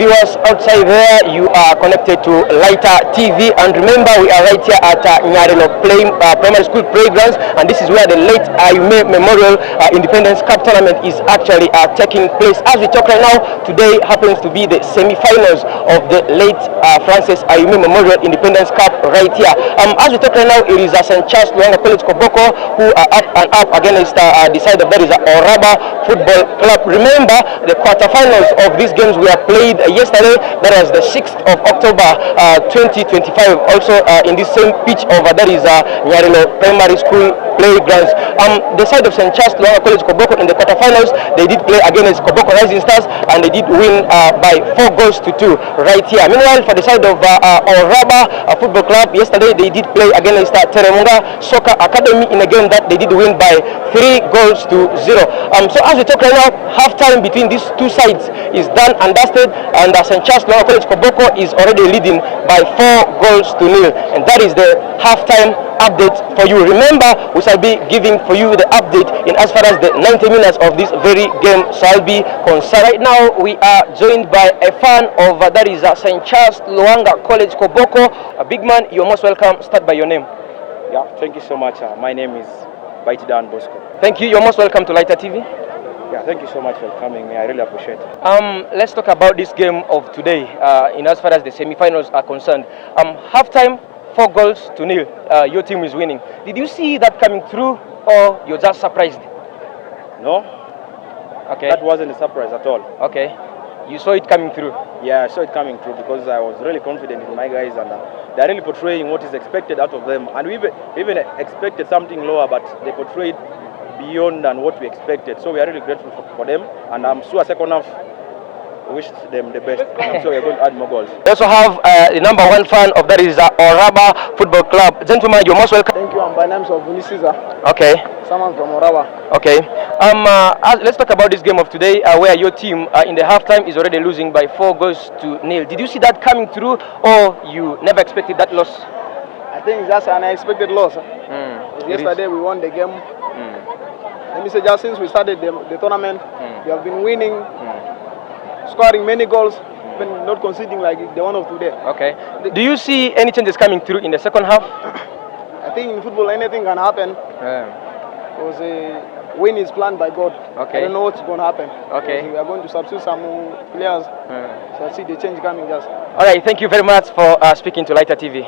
viewers outside there, you are connected to Lighter TV, and remember we are right here at Nyarilo Primary School Playgrounds, and this is where the late Ayume Memorial Independence Cup tournament is actually taking place. As we talk right now, today happens to be the semi-finals of the late Francis Ayume Memorial Independence Cup right here. As we talk right now, it is St. Charles Lwanga College Koboko who are up and up against the side of that is Oraba Football Club. Remember, the quarterfinals of these games were played yesterday. That was the 6th of October 2025. Also in this same pitch over that is Nyarilo Primary School Playgrounds. The side of St. Charles Lwanga College Koboko in the quarterfinals, they did play against Koboko Rising Stars and they did win by 4 goals to 2 right here. Meanwhile, for the side of Oraba Football Club, yesterday they did play against Teremunga Soccer Academy in a game that they did win by 3 goals to 0. So as we talk right now, half-time between these two sides is done and dusted, and St. Charles Lwanga College Koboko is already leading by 4 goals to 0, and that is the half-time update for you. Remember, we shall be giving for you the update in as far as the 90 minutes of this very game shall be concerned. Right now, we are joined by a fan of that is St. Charles Lwanga College Koboko. A big man, you're most welcome. Start by your name. Yeah, thank you so much. My name is Dan Bosco. Thank you. You're most welcome to Lighter TV. Yeah, thank you so much for coming. I really appreciate it. Let's talk about this game of today. In as far as the semi-finals are concerned, halftime 4 goals to 0. Your team is winning. Did you see that coming through, or you're just surprised? No. Okay. That wasn't a surprise at all. Okay. You saw it coming through? Yeah, I saw it coming through because I was really confident in my guys, and they're really portraying what is expected out of them. And we even expected something lower, but they portrayed beyond than what we expected. So we are really grateful for them, and I'm sure second half we wish them the best. And I'm sure we're going to add more goals. We also have the number 1 fan of that is Oraba Football Club. Gentlemen, you're most welcome. Thank you. I'm by name of Vinicius. Okay. Someone from Oraba. Okay. Let's talk about this game of today, where your team in the halftime is already losing by 4 goals to 0. Did you see that coming through, or you never expected that loss? I think that's an unexpected loss. Yesterday we won the game. Let me say, just since we started the tournament, we have been winning, scoring many goals, but not conceding like the one of today. Okay. Do you see any changes coming through in the second half? I think in football anything can happen. Because a win is planned by God. Okay. I don't know what's going to happen. Okay. We are going to substitute some players. So I see the change coming just. All right. Thank you very much for speaking to Lighter TV.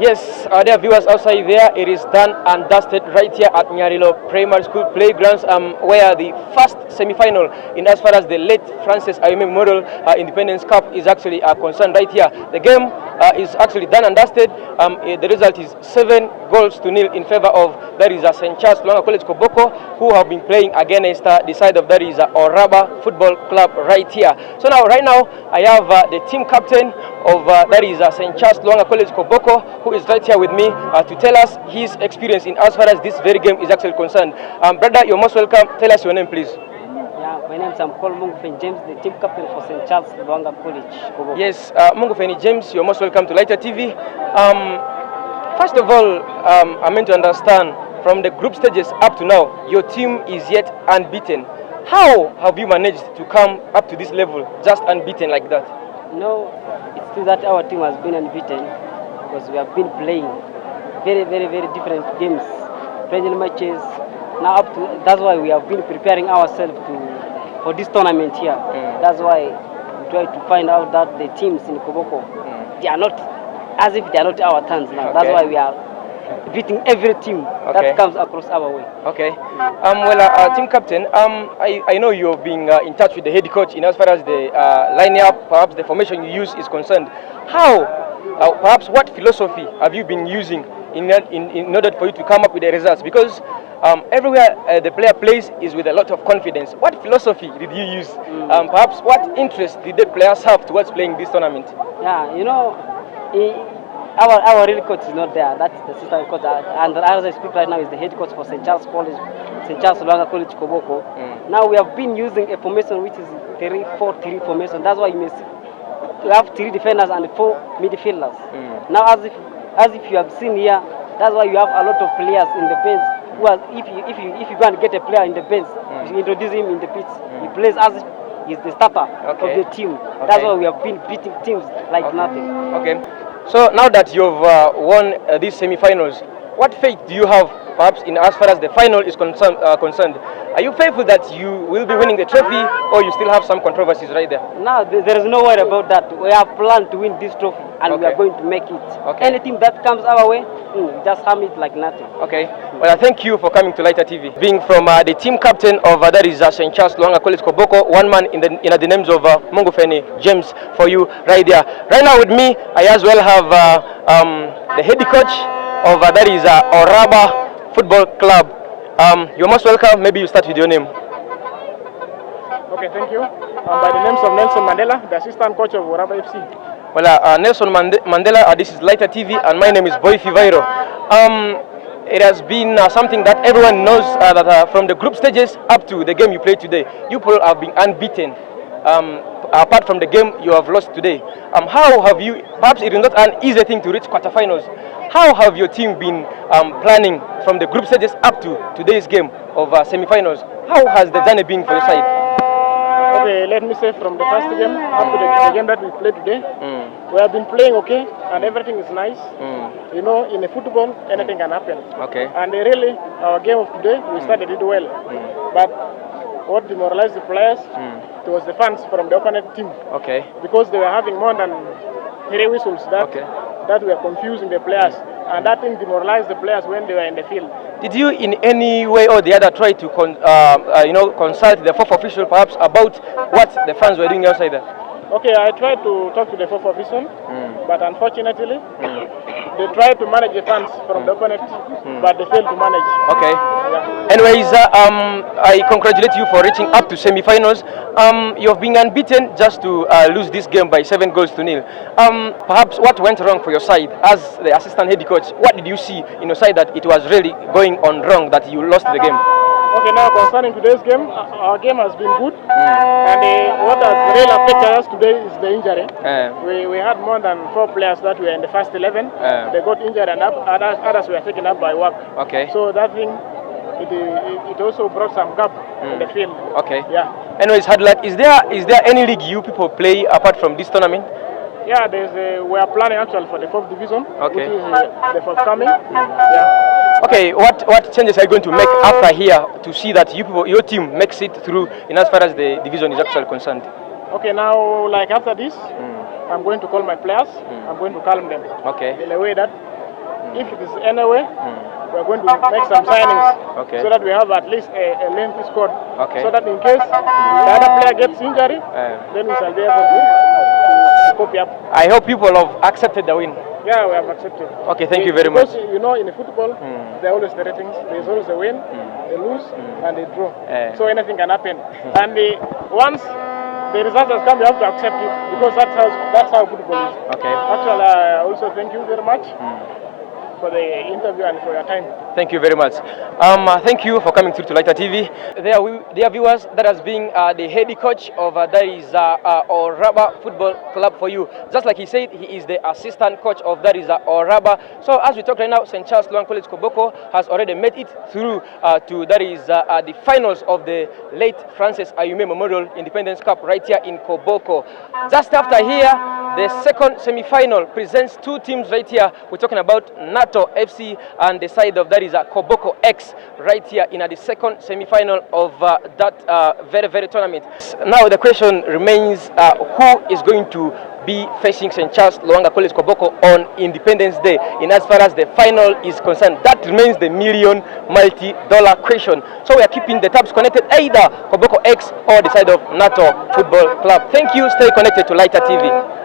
Yes, dear viewers outside there, it is done and dusted right here at Nyarilo Primary School Playgrounds, where the first semi-final in as far as the late Francis Ayume Memorial Independence Cup is actually concerned right here. The game is actually done and dusted. The result is 7 goals to 0 in favor of that is St. Charles Lwanga College Koboko, who have been playing against the side of that is Oraba Football Club right here. So now, right now, I have the team captain of that is St. Charles Lwanga College Koboko, who is right here with me to tell us his experience in as far as this very game is actually concerned. Brother, you're most welcome. Tell us your name, please. Yeah, my name is Mungufeni James, the team captain for St. Charles Lwanga College Koboko. Yes, Mungufeni James, you're most welcome to Lighter TV. First of all, I meant to understand, from the group stages up to now, your team is yet unbeaten. How have you managed to come up to this level, just unbeaten like that? No, it's true that our team has been unbeaten because we have been playing very different games, friendly matches. Now up to, that's why we have been preparing ourselves for this tournament here. That's why we try to find out that the teams in Koboko, they are not, as if they are not our turns now. That's why we are beating every team that comes across our way. Okay. Well, team captain, I know you're being in touch with the head coach in as far as the lineup, perhaps the formation you use is concerned. How, perhaps what philosophy have you been using in order for you to come up with the results? Because everywhere the player plays is with a lot of confidence. What philosophy did you use? Perhaps what interest did the players have towards playing this tournament? Yeah, you know, our real coach is not there. That's the assistant coach. And as I speak right now is the head coach for St. Charles College, St. Charles Lwanga College Koboko. Now we have been using a formation which is 3-4-3 formation. That's why you may see we have 3 defenders and 4 midfielders. Now as if you have seen here, that's why you have a lot of players in the bench. Who are, if you go and get a player in the bench, you introduce him in the pitch, he plays as if he's the starter of the team. That's why we have been beating teams like nothing. Okay. So now that you've won these semi-finals, what faith do you have, perhaps, in as far as the final is concerned? Are you faithful that you will be winning the trophy, or you still have some controversies right there? No, there is no worry about that. We have planned to win this trophy, and we are going to make it. Anything that comes our way, just harm it like nothing. Okay. Well, thank you for coming to Lighter TV. Being from the team captain of that is St. Charles Lwanga College Koboko, one man in the names of Mongofeni James for you right there. Right now with me, I as well have the head coach of that is Oraba Football Club. You're most welcome. Maybe you start with your name. Okay, thank you. By the names of Nelson Mandela, the assistant coach of Oraba FC. Well, Nelson Mandela, this is Lighter TV, and my name is Boy Fivairo. It has been something that everyone knows that from the group stages up to the game you played today, you people have been unbeaten. Apart from the game you have lost today, how have you? Perhaps it is not an easy thing to reach quarterfinals. How have your team been planning from the group stages up to today's game of semi-finals? How has the journey been for your side? Okay, let me say from the first game up to the game that we played today, we have been playing okay, and everything is nice. You know, in a football, anything can happen. Okay. And really, our game of today, we started it well. But what demoralized the players, it was the fans from the opponent team. Okay. Because they were having more than 3 whistles that were confusing the players. And that thing demoralized the players when they were in the field. Did you in any way or the other try to consult the fourth official perhaps about what the fans were doing outside there? Okay, I tried to talk to the fourth official, but unfortunately, they tried to manage the fans from the opponent, but they failed to manage. Okay. Yeah. Anyways, I congratulate you for reaching up to semi-finals. You have been unbeaten just to lose this game by 7 goals to nil. Perhaps what went wrong for your side as the assistant head coach? What did you see in your side that it was really going on wrong that you lost the game? Okay, now concerning today's game, our game has been good, and what has really affected us today is the injury. We had more than 4 players that were in the first 11. They got injured, and others were taken up by work. Okay. So that thing, it also brought some gap in the field. Okay. Yeah. Anyways, hard luck. Is there any league you people play apart from this tournament? Yeah, we are planning actually for the 4th division, which is the forthcoming. Okay, what changes are you going to make after here to see that your team makes it through in as far as the division is actually concerned? Okay, now like after this, I'm going to call my players. I'm going to calm them. Okay. In a way that if it is any way, we're going to make some signings. Okay. So that we have at least a lengthy squad. Okay. So that in case the other player gets injury, then we shall be able to copy up. I hope people have accepted the win. Yeah, we have accepted. Okay, thank you very much. Because you know, in football, there are always the ratings. There's always a win, a lose, and a draw. So anything can happen. And once the results has come, you have to accept it because that's how football is. Okay. Actually, I also thank you very much for the interview and for your time. Thank you very much. Thank you for coming through to Lighter TV. Dear viewers, that has been the head coach of that is Oraba Football Club for you. Just like he said, he is the assistant coach of that is Oraba. So as we talk right now, St. Charles Lwanga College Koboko has already made it through to that is the finals of the late Francis Ayume Memorial Independence Cup right here in Koboko. Just after here, the second semi-final presents 2 teams right here. We're talking about NATO FC and the side of that is Koboko X right here in the second semi-final of that very tournament. Now the question remains, who is going to be facing St. Charles Lwanga College Koboko on Independence Day in as far as the final is concerned? That remains the multi-dollar question. So we are keeping the tabs connected, either Koboko X or the side of NATO Football Club. Thank you. Stay connected to Lighter TV.